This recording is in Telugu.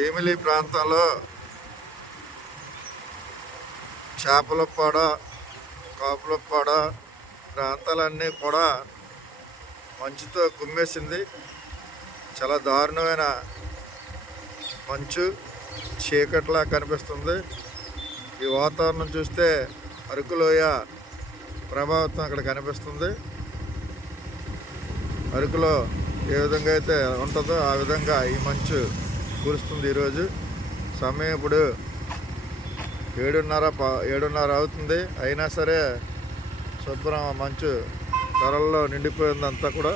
భీమిలి ప్రాంతంలో చేపలపాడ, కాపులపాడ ప్రాంతాలన్నీ కూడా మంచుతో కుమ్మేసింది. చాలా దారుణమైన మంచు, చీకట్లా కనిపిస్తుంది. ఈ వాతావరణం చూస్తే అరకులోయ ప్రభావితం అక్కడ కనిపిస్తుంది. అరకులో ఏ విధంగా అయితే ఉంటుందో ఆ విధంగా ఈ మంచు కురుస్తుంది. ఈరోజు సమయం ఇప్పుడు 7:30 అవుతుంది. అయినా సరే శుభ్రం మంచు త్వరలో నిండిపోయిందంతా కూడా.